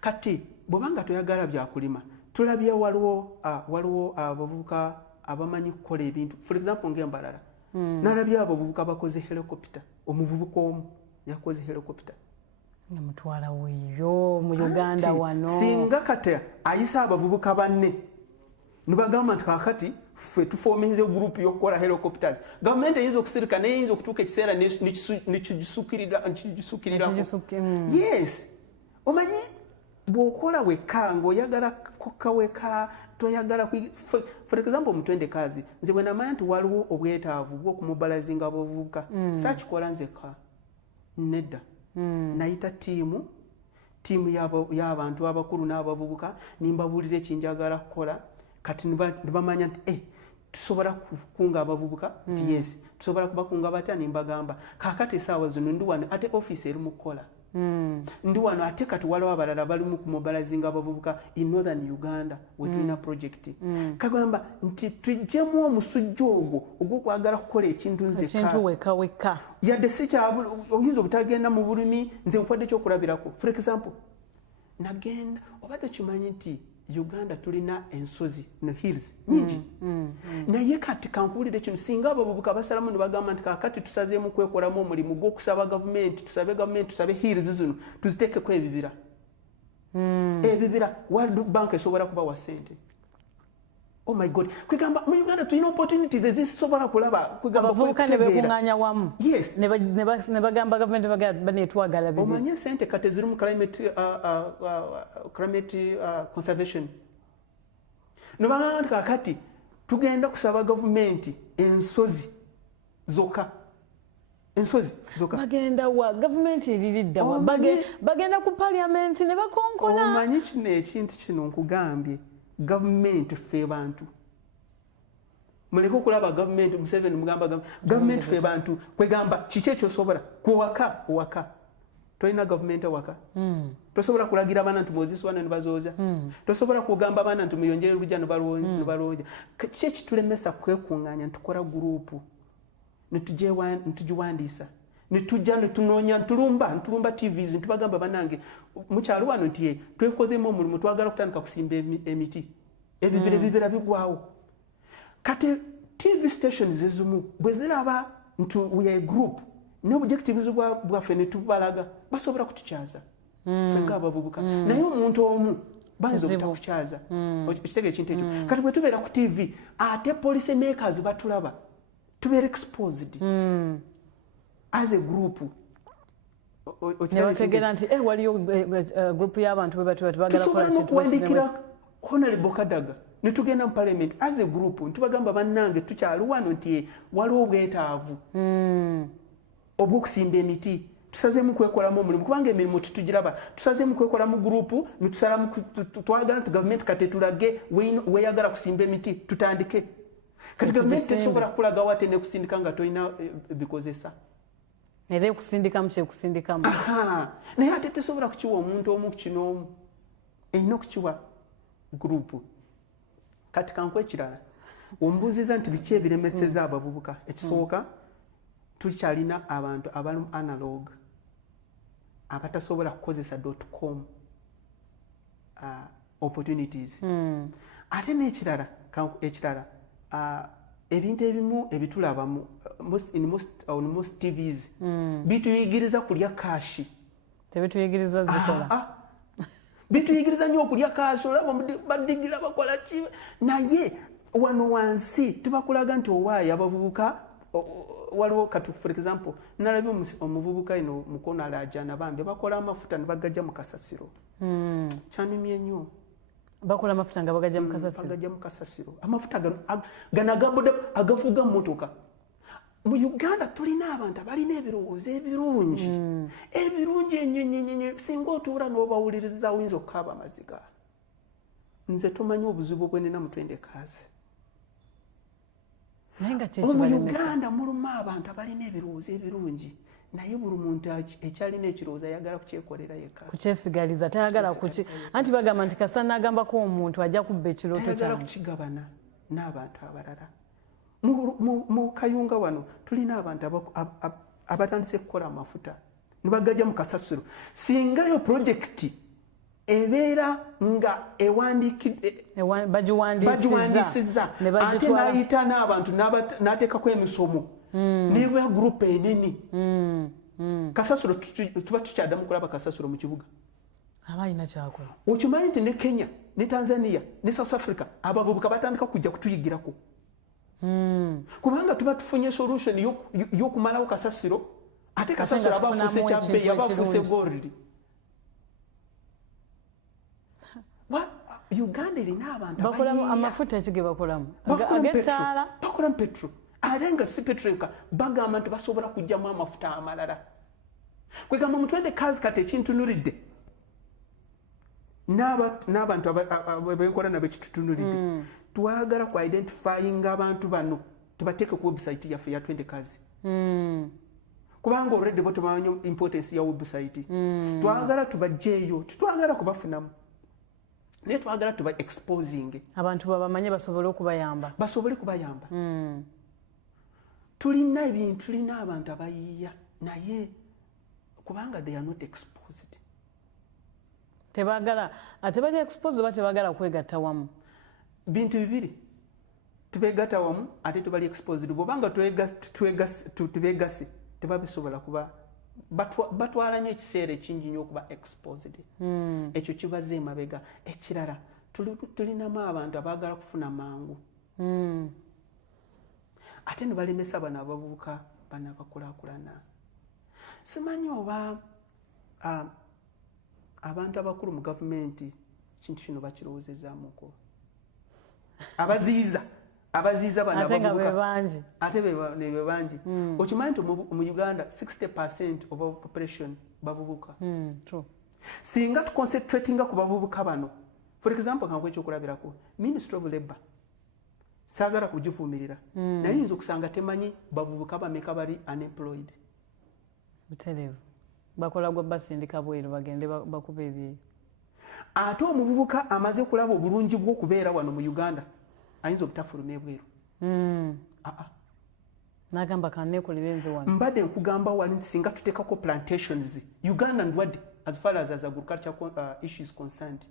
Kati bw'obanga toyagala byakulima tulabye waliwo abavubuka abamanyi kukola ebintu. For example ng'embalala nalabye abavubuka bakoze helicopter. Omuvubuka omu yakoze helicopter. Namutwala wuyo mu Uganda wano. Singa kati ayisa abavubuka banne nibagamba nti kakati ffe tufominze group y'okukola helicopters. Gavumenti eyinza okusirika naye eyinza okutuuka ekiseera nekijisukkirirako. Yes. Omanyi bw'okola wekka ng'oyagala kokka wekka toyagala for example omutendekaazi nze bwe namanya nti waliwo obwetaavu bw'okumobilizinga abavubuka saakikola nzekka nedda. Nayita tiimu y'abantu abakulu n'abavubuka nimbabuulira ekinjagala kukola kati nibamanya nti tusobola kukunga abavubuka nti yes tusobola kubakunga batya nimbagamba kakati essaawa zino ndi wano ate ofiisi eri mu kukola. Ndi wano ate kati waliwo abalala balimu kumobilizinga abavubuka in Northern Uganda wetulina project. Kagamba nti tujjemu omusujja ogw'okwagala kukola ekintu nzekka. Ekintu wekka. Yadde si oyinza obutagenda mu bulimi nze nkwadde ekyokulabirako. For example nagenda obadde kimanyi nti Uganda tulina ensozi no hills nyingi. Naye kati kankuwulire kino singa abavubuka basalamu ne bagamba nti kakati tusazeemu kwekolamu omulimu gw'okusaba gavumenti tusabe hills zino tuziteekeko ebibira. Ebibira World Bank esobola kubawa ssente. Oh my God. Kwegamba mu Uganda tulina opportunities ezisobola kulaba kwegamba abavubuka ne beekuŋŋaanya wamu. Yes. Ne bagamba gavumenti banetwagala bibi. Omanye ssente kati ziri mu climate conservation. Nobagamba nti kakati tugenda kusaba gavumenti ensozi zokka. ensozi zoka bagenda wa gavumenti eriridda wa bagenda ku parliament ne bakonkola omanyi kino ekintu kino nkugambye gavumenti ffe bantu muleke okulaba gavumenti Museveni mugamba gavumenti ffe bantu kwegamba kiki ekyosobola kuwaka tolina gavumenti awaka tosobola kulagira abaana nti muziswana ne bazooza tosobola kugamba abaana nti muyonjere olujja ne balonja kiki ekitulemesa kwekuŋŋaanya ntukola guruupu netugiwandiisa netujja netunoonya ntulumba tvs ntubagamba banange mukyalo wano nti twekozemu omulimu twagala okutandika kusimba emiti ebibira bigwawo kati tv stations ezimu bwe ziraba nti we are a group n'objectives bwaffe netubalaga basobola kutukyaza ffe ng'abavubuka naye omuntu omu bayinza obutakukyaza ekitego ekintu ekyo kati bwe tubeera ku tv ate policy makers batulaba tubeera exposed as a group nebategeera nti waliyo group y'abantu bwe bati bagala kola kintu tuwandikira Honorable Kadaga netugenda mu parliament as a group ntubagamba bannange tukyali wano nti waliwo obwetaavu obw'okusimba emiti tusazeemu kwekolamu omulimu kubanga emirimu tutugiraba tusazeemu kwekolamu gurupu netusalamu twagala nti gavumenti kati tulage weyagala kusimba emiti tutandike kati gavumenti tesobola kulaga wate nekusindika nga tolina bikozesa era ekusindikamu kyekusindikamu naye ate tesobola kukiwa omuntu omu kinoomu erina okukiwa gurupu kati kankwe ekirala ombuuziza nti biki ebiremeseza abavubuka ekisooka tukyalina abantu abali analog abatasobola kukozesa .com opportunities ate n'ekirala ebintu ebimu ebitulaba on most tvs bituyigiriza kulya kashi tebituyigiriza zikola bituyigiriza nnyo okulya kashi olaba badigira bakola ki naye wano wansi tubakulaga nti owaayo abavubuka waliwo kati for example nalabye omuvubuka ino mukono alajana bambi bakola amafuta ne bagajja mu kasasiro kyanumye nnyo bakola amafuta nga bagajja mu kasasiro amafuta gana agaboda agavuga motoka mu Uganda tulina abantu abalina ebirowoozo ebirungi ennyo singa otuula n'obawuliriza oyinza okukaaba amaziga nze tumanyi obuzibu bwenina mutwende kazi mu Uganda mulimu abantu abalina ebirowoozo ebirungi naye buli muntu ekyalina ekirowoozo ayagala kukyekolera yekka kukyesigaliza tayagala anti bagamba nti kasana agambako omuntu ajja kubba ekirooto ayagala kukigabana n'abantu abalala mu Kayunga wano tulina abantu abatandise kukola amafuta ne bagajja mu kasasiro singayo projekiti ebeera nga bagiwandisiza ate n'ayita n'abantu n'ateekako emisomo neba gurupu enene kasasiro tuba tukyaddamu kulaba kasasiro mu kibuga aba alina kyakola okimanyi nti ne Kenya ne Tanzania ne South Africa abavubuka batandika kujja kutuyigirako kubanga tuba tufunye solution y'okumalawo kasasiro ate kasasiro abafuuse kyabbeeyi abafuuse gold Uganda erina abantu bakolamu amafuta ekige bakolamu ag'ettaala bakolamu petro ate nga si petro enka bagamba nti basobola kujjamu amafuta amalala kwegamba mutwende kazi kati ekintunuridde n'abantu benkola nabo ekitutunuridde twagala ku identifying abantu bano tubateeke ku website yaffe ya twende kazi kubanga already bo tumanyi importance ya website twagala tubajjeeyo twagala kubafunamu naye twagala tuba exposing abantu babamanye basobole okubayamba tulina ebintu tulina abantu abayiiya naye kubanga they are not exposed tebagala ate bali exposed oba tebagala kwegatta wamu bintu bibiri tubegatta wamu ate tubali exposed bwobanga tubegase tebabisobola kuba batwala nnyo ekiseera ekingi nnyo okuba exposed ekyo kibaze emabega ekirala tulinamu abantu abaagala kufuna mangu ate ne balemesa bano abavubuka bano abakulaakulana simanyi oba abantu abakulu mu gavumenti kintu kino bakirowoozezaamuko abaziyiza abaziiza bano ate nga abavubuka bebangi ate be bangi okimanyi nti mu Uganda 60% of our population bavubuka true singa tuconcentratinga ku bavubuka bano for example nka ekyokulabirako Ministry of Labour saagala kugivumirira naye yinza okusanga temanyi bavubuka bameka bali unemployed butereevu bakola gwa basindika bweru bagende bakuba ebyeyo ate omuvubuka amaze kulaba obulungi bw'okubeera wano mu Uganda ayinza obutafuluma ebweru n'agamba kanneekolera nze wano mbadde nkugamba wali nti singa tuteekako plantations Uganda ndwadde as far as agriculture issues concerned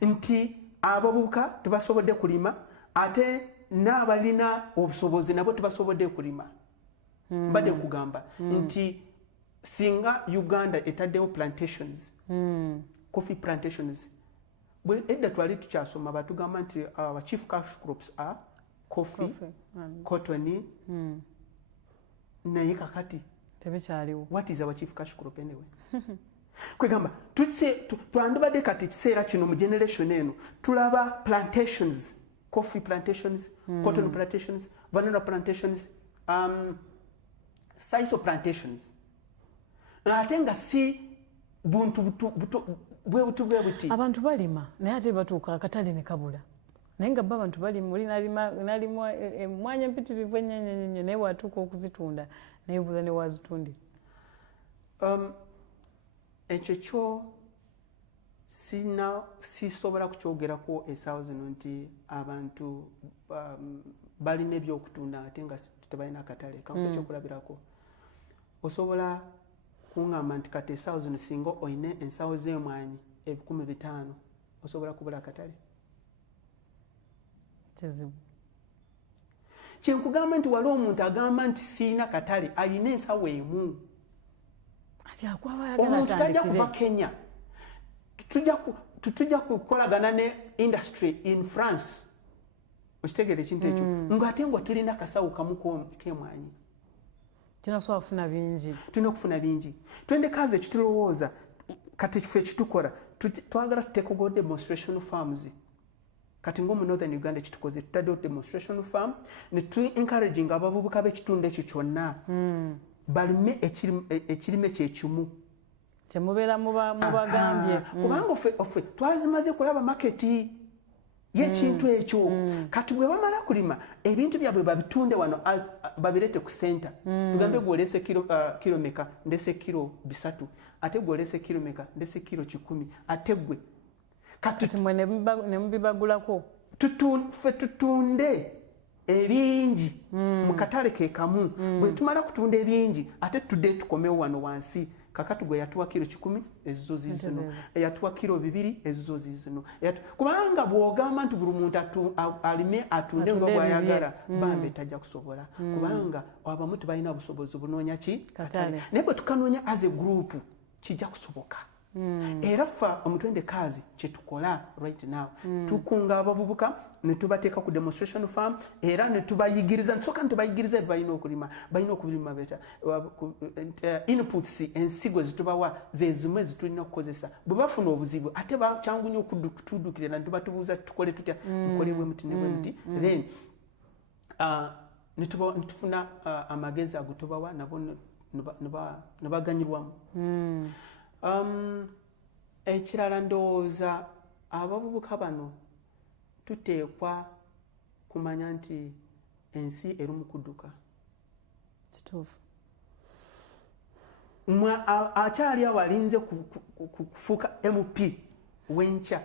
nti abavubuka tubasobodde kulima ate n'abalina obusobozi nabo tubasobodde kulima mbadde nkugamba nti singa Uganda etaddewo plantations coffee plantations bwe edda twali tukyasoma batugamba nti our chief cash crops are coffee cotton naye kakati tebikyaliwo what is our chief cash crop anyway kwegamba twandibadde kati kiseera kino mu generation eno tulaba plantations coffee plantations cotton plantations vanilla plantations sisal plantations ate nga si buntu bwe buti abantu balima naye ate batuuka akatale ne kabula naye nga bba abantu balima oli nalima emwanya empitirivu ennyo naye bwatuuka okuzitunda naye buza ne wazitundira ekyo kyo sisobola kukyogerako essaawa zino nti abantu balina ebyokutunda ate nga tebalina akatale kanku ekyokulabirako osobola kuŋŋamba nti kati essaawa zino singa oyina ensawo z'emwanyi 500 osobola kubula akatale kizibu kyenkugamba nti wali omuntu agamba nti siina katale alina ensawo emu omuntu tajja kuva Kenya tujja kukolagana ne industry in France okitegeera ekintu ekyo ng'ate nga tulina akasawo kamu k'emwanyi kinasobola kufuna bingi tulina okufuna bingi twendekaazi ekitulowooza kati ekifo ekitukola twagala tuteekogo demonstration farms kati ng'omu northern Uganda ekitukoze tutaddewo demonstration farm ne tu-encouraging abavubuka b'ekitundu ekyo kyonna balime ekirime kyekimu kyemubeera mubagambye kubanga offe twazimaze kulaba maketi y'ekintu ekyo kati bwe bamala kulima ebintu byabwe babitunde wano babirete ku center tugambe gwolese kilo meka ndese kilo 3 ate gwolese kilo meka ndese kilo 10 ate gwe kati mwe ne mubibagulako tutunde ebingi mu katale ke kamu bwe tumala kutunda ebingi ate tudde tukomewo wano wansi kakati gwe yatuwa kilo 10 ezizo zizino yatuwa kilo 2 ezizo zizino kubanga bw'ogamba nti buli muntu alime atunde nga bw'ayagala bambi tajja kusobola kubanga abamu tebalina busobozi bunoonya ki katale naye bwe tukanoonya as a group kijja kusoboka era ffa omutwendekaazi kyetukola right now tukunga abavubuka ne tubateeka ku demonstration farm era ne tubayigiriza nsooka netubayigiriza balina okulima balina okubirima inputs ensigo zitubawa zezimu ezitulina okukozesa bwe bafuna obuzibu ate bakyangu nnyo okutudukirira ne tubatubuuza tukole tutya tukolebwe muti ne bwe muti then netufuna amagezi ago tubawa nabo ne baganyirwamu ekirala ndowooza abavubuka bano tuteekwa kumanya nti ensi eri mu kudduka kituufu akyali awo alinze kufuuka MP w'enkya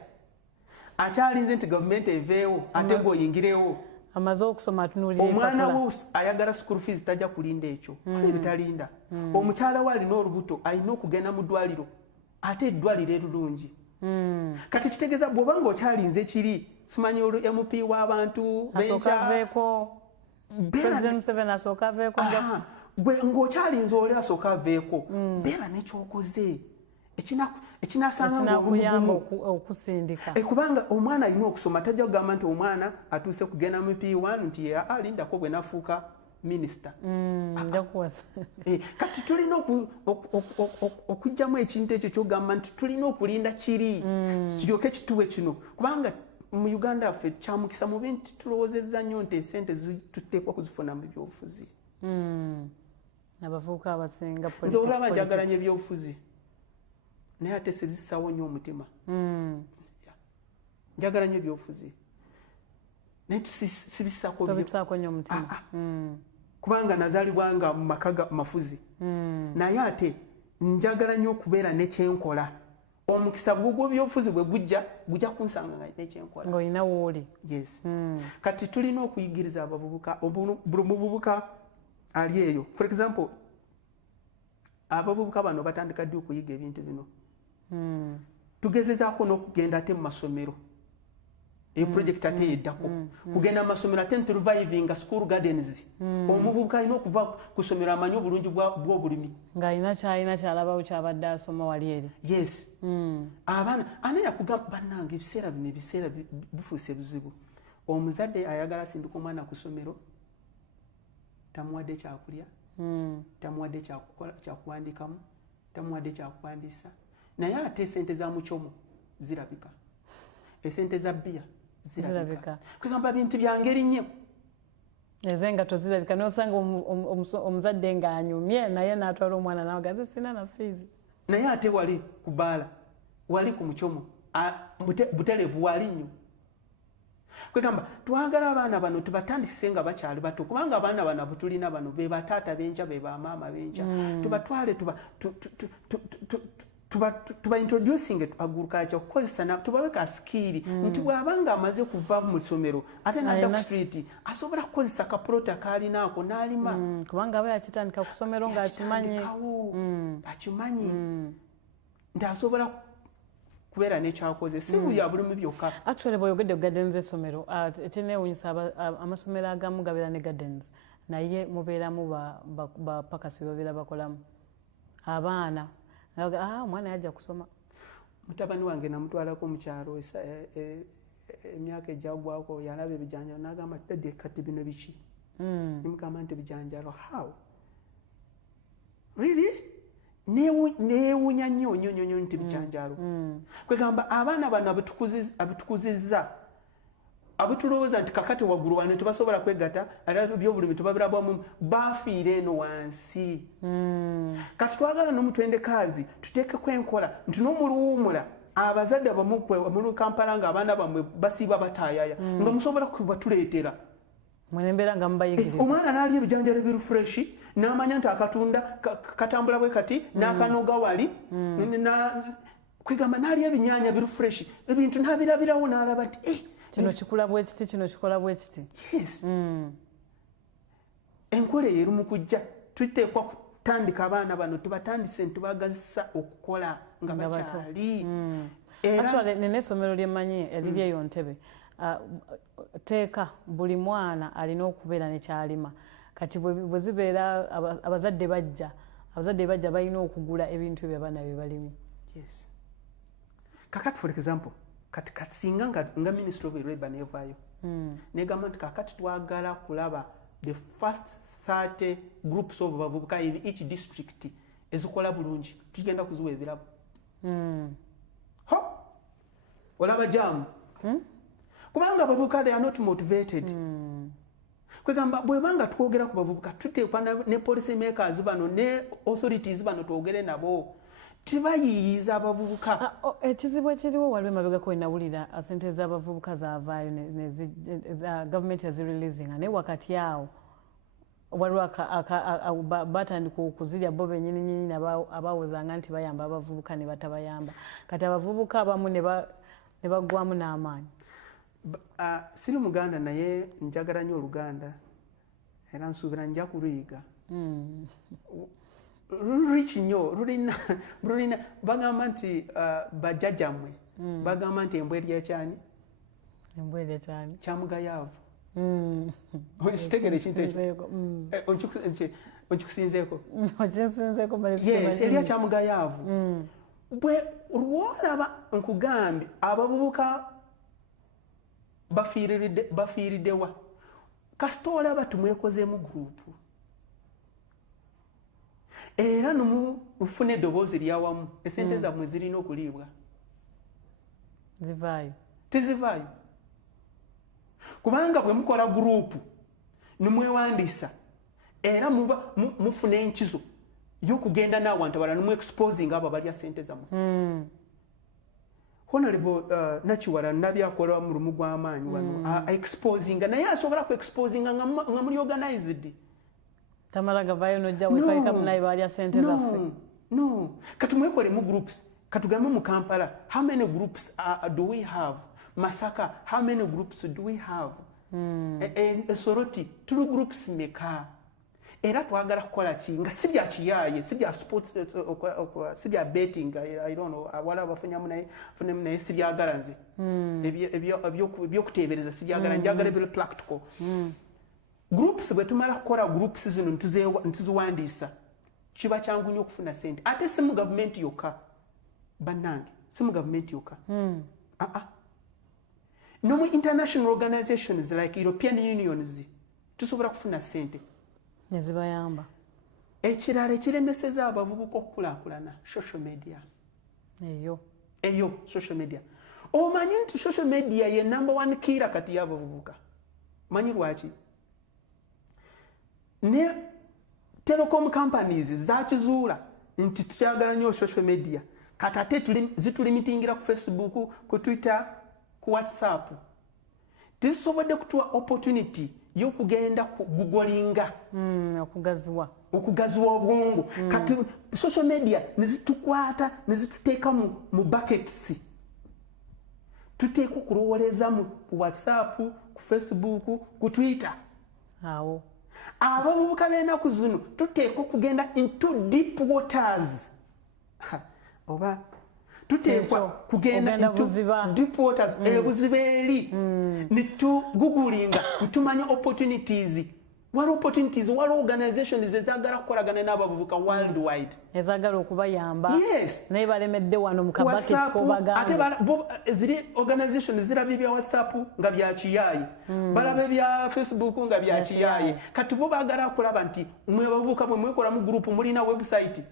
akyalinze nti gavumenti eveewo ate ng'oyingirewo amaze okusoma atunuulira omwana wo ayagala school fees tajja kulinda ekyo bitalinda omukyala we alina olubuto alina okugenda mu ddwaliro ate eddwaliro erulungi kati kitegeeza bw'obanga okyalinze kiri simanyi MP w'abantu ng'okyalinze oli asooka aveeko beera nekyokoze ekinasanga okusindika kubanga omwana alina okusoma tajja kugamba nti omwana atuuse kugenda mu P1 nti alindako bwe nafuuka minisita kati tulina okugyamu ekintu ekyo kyogamba nti tulina okulinda kiri kiryoke kituwe kino kubanga mu Uganda ffe kyamukisa mu bintu tulowoozezza nnyo nti esente tuteekwa kuzifuna mu byobufuzi. Abavubuka abasinga nze olaba njagala nnyo ebyobufuzi naye ate sibisawo nnyo omutima. Njagala nnyo ebyobufuzi naye sibisaako nnyo omutima kubanga nazaalibwanga mu maka mafuzi. Naye ate njagala nnyo okubeera nekyenkola. Omukisa gw'ebyobufuzi bwe gujja kunsanga nga nekyenkola ng'olina wooli. Yes. Kati tulina okuyigiriza abavubuka, buli muvubuka ali eyo. For example, abavubuka bano batandika ddi okuyiga ebintu bino. Tugezezaako n'okugenda ate mu masomero. Eyo project ate yeddako. Kugenda mu masomero ate nturvivinga school gardens. Omuvubuka alina okuva ku ssomero amanyi obulungi bw'obulimi. Ng'alina kyalina kyalabawo kyabadde asoma wali eri. Yes. Abaana ani yakugamba bannange ebiseera bino ebiseera bifuuse buzibu. Omuzadde ayagala asindika omwana ku ssomero tamuwadde kyakulya, tamuwadde kyakuwandikamu, tamuwadde kyakuwandiisa. Naye ate esente za mucomo zirabika. Esente za bbiya zirabika. Kwegamba bintu bya ngeri nnyo. Ezengato zirabika n'osanga omuzadde ng'anyumye naye n'atwala omwana n'aga nze sina na fees. Naye ate wali ku bbaala, wali ku mucomo, butereevu wali nnyo. Kwegamba twagala abaana bano tubatandise nga bakyali bato kubanga abaana bano abutulina bano be bataata b'enkya be bamaama b'enkya. Tubatwale tuba introducing agriculture kukozesa tubawe ka skill nti bw'abanga amaze kuva mu ssomero ate n'adda ku street asobola kukozesa ka prota kaalinaako n'alima. Kubanga aba yakitandika ku ssomero ng'akimanyi. Akimanyi nti asobola kubeera n'ekyakoze si buli abulimu byokka. Actually bw'oyogedde ku gardens essomero ekineewuunyisa amasomero agamu gabeera ne gardens naye mubeeramu bapakasi babeera bakolamu abaana omwana yajja kusoma. Mutabani wange namutwalako mu kyalo emyaka egyagwako yalaba ebijanjalo n'agamba dadde kati bino biki. Nimugamba nti bijanjalo how really neewuunya nnyo nti bijanjalo. Kwegamba abaana bano abitukuzizza abitulowooza nti kakati waggulu wano tebasobola kwegatta era by'obulimi tubabirabwamu baafiira eno wansi. Kati twagala n'omutwendekaazi tuteekeko enkola nti n'omuluwuumula abazadde abamu mu Kampala ng'abaana bammwe basiiba bataayaya nga musobola kubatuleetera. Mwenembeera nga mubayigiriza. Omwana n'alya ebijanjalo ebirufureshi n'amanya nti akatunda katambula bwe kati n'akanoga wali kwegamba n'alya ebinyaanya birufureshi ebintu n'abirabirawo n'alaba nti kino kikula bwe kiti kino kikola bwe kiti. Yes. Enkola eyo eri mu kujja tuteekwa kutandika abaana bano tubatandise ntubagazisa okukola nga bakyali. Actually nene essomero lyemmanyi eriri eyo Ntebe teeka buli mwana alina okubeera nekyalima. Kati bwe zibeera abazadde bajja balina okugula ebintu ebyo abaana bye balimi. Yes. Kakati for example kati singa nga Ministry of Labour nevaayo negamba nti kakati twagala kulaba the first 30 groups of bavubuka in each district ezikola bulungi tugenda kuziwa ebirabo. Olaba jamu kubanga abavubuka they are not motivated. Kwegamba bwebanga twogera ku bavubuka tuteekwa ne policy makers bano ne authorities bano twogere nabo tibayiyiza abavubuka. Ekizibu ekiriwo waliwo emabegako enawulira sente z'abavubuka zaavaayo gavumenti yazireleasinga naye wakati awo waliwo batandika okuzirya bo bennyini abawoozanga nti bayamba abavubuka ne batabayamba. Kati abavubuka abamu ne baggwamu n'amaanyi. Siri Muganda naye njagala nnyo Oluganda era nsuubira nja kuluyiga. Rich nnyo lulina bagamba nti bajjajjammwe bagamba nti embwa erya kyani kyamugayaavu. Okitegere ekintu ekyo okikusinzeeko erya kyamugayaavu. Bwe lwolaba nkugambye abavubuka bafiiriddewa kasita olaba tumwekozeemu guruupu era numufune eddoboozi lyawamu esente zammwe zirina okuliibwa zivaayo tezivaayo. kubanga bwe mukola group nimwewandisa era mufuna enkizo y'okugenda n'abantu abalala nimwe exposing abo balya sente zammwe. Honorable Nakiwala nabyakola mu lumu gw'amaanyi wano exposing naye asobola ku exposing nga muli organized. Tamala gavayo nojja wekayika munayi balya sente zaffe. No, katumwekole mu groups. Katugambe mu Kampala, how many groups do we have? Masaka, how many groups do we have? Soroti, 2 groups meka. Era twagala kukola ki nga si bya kiyaye, si bya sports, si bya betting, I don't know, wala bafanya munaye si bya garanzi. Ebyo kutebereza si bya garanzi, njagala bile practical. Groups bwe tumala kukola groups zino ntuziwandiisa. Kiba kyangu nnyo okufuna sente. Ate si mu government yokka. Bannange, si mu government yokka. No mu international organizations like European Unions tusobola kufuna sente. Nezibayamba. Ekirala ekiremeseza abavubuka okukulaakulana social media. Eyo social media. Omanyi nti social media ye number 1 killer kati y'abavubuka. Manyi lwaki? Ne telecom companies zakizuula nti tukyagala nnyo social media. Katate zitulimitingira ku Facebook, ku Twitter, ku WhatsApp. Tisobodde kutuwa opportunity y'okugenda ku googlinga. Okugaziwa obwongo. Kati social media nezitukwata nezituteeka mu buckets. Tuteeka okulowooleza mu WhatsApp, ku Facebook, ku Twitter. Abavubuka b'ennaku zino tuteeka okugenda into deep waters. Oba tuteekwa kugenda into deep waters ebuziba eri nitugugulinga nitumanya opportunities. Waliwo opportunities, waliwo organizations ezagala kukolagana n'abavubuka worldwide. Ezagala okubayamba. Yes. Naye balemedde wano mu kabaketi kobagamba. Ate ziri organizations ziraba ebya WhatsApp nga bya kiyaye. Balaba ebya Facebook nga bya kiyaye. Kati bo bagala kulaba nti mwe bavubuka mwe mwekola mu group mulina website.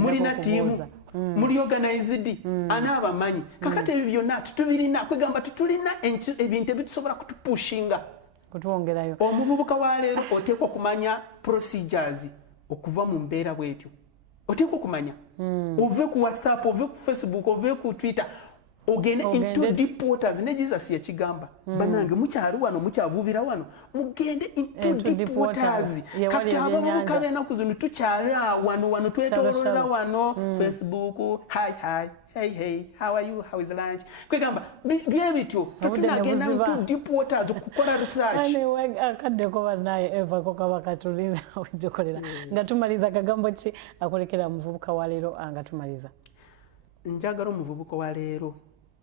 Mulina tiimu. Muli organized. Anaabamanyi. Kakati ebyo byonna tutubirina kwegamba tutulina ebintu ebitusobola kutupushinga. Kutuongerayo. Omuvubuka wa leero oteekwa kumanya procedures okuva mu mbeera bwetyo. Oteekwa kumanya. Ove ku WhatsApp, ove ku Facebook, ove ku Twitter. Ogende into deep waters. Ne Jesus yakigamba. Banange mukyali wano, mukyavuubira wano. Mugende into deep waters. Kati abavubuka b'ennaku zino tukyali wano twetoololera wano. Facebook, hi. Hey, how are you? How is lunch? Kwegamba byebityo tutunagenda into deep waters okukola research. Akaddeko bannaye Eva ko kaba katuliza ojokolera nga tumaliza kagambo ki akolekera muvubuka wa leero nga tumaliza. Njagala omuvubuka wa leero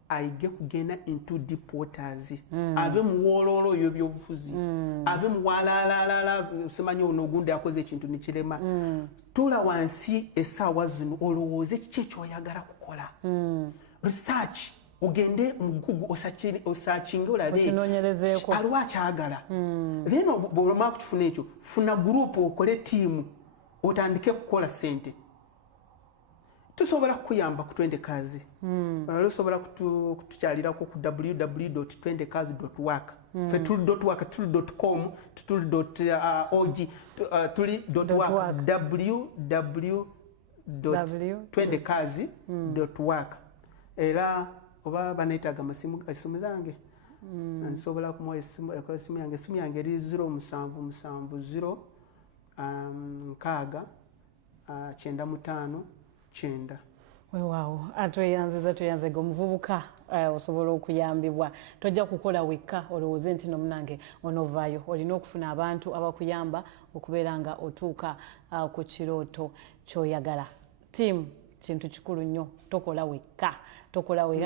ayige kugenda into deep waters. Ave muwololo oyo by'obufuzi. Ave muwalala simanyi ono ogundi akoze ekintu nikirema. Tula wansi essaawa zino olowooze kiki ekyoyagala kukola. Research ogende mu Google osachinge olabe aliwo akyagala. Then bw'olema kukifuna ekyo funa group okole tiimu otandike kukola sente. Tusobola kukuyamba ku 20 kazi. Tusobola kutukyalirako ku www.20kazi.work. Fe tuli.work, tuli.com, tuli.org, tuli.work, www.20kazi.work. Era oba banayitaga esimu zange. Nsobola kumuwa esimu yange eri 0770 695 9. Weewaawo atweyanze omuvubuka osobola okuyambibwa. Tojja kukola wekka olowooze nti nomunange onovaayo. Olina okufuna abantu abakuyamba okubeera nga otuuka ku kirooto kyoyagala. Tiimu kintu kikulu nnyo. Tokola wekka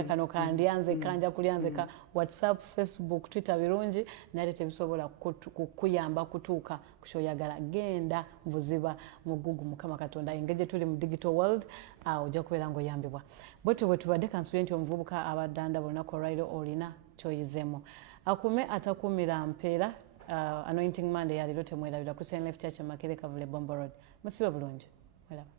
kano kandyanze kanja kulyanzeka. WhatsApp, Facebook, Twitter birungi naye tebisobola kukuyamba kutuuka ku kyoyagala. Genda buziba mu Google Mukama Katonda. Engeri tuli mu digital world ojja kubeera ng'oyambibwa. Bwe tubadde kansuye nti omuvubuka abaddanda bolunaku olwaliro olina kyoyizeemu. Akume atakuumira mpeera. Anointing Monday yaliro temwerabira ku St. Left Church Makerere Kavule Bombo Road. Musibe bulungi. Welcome.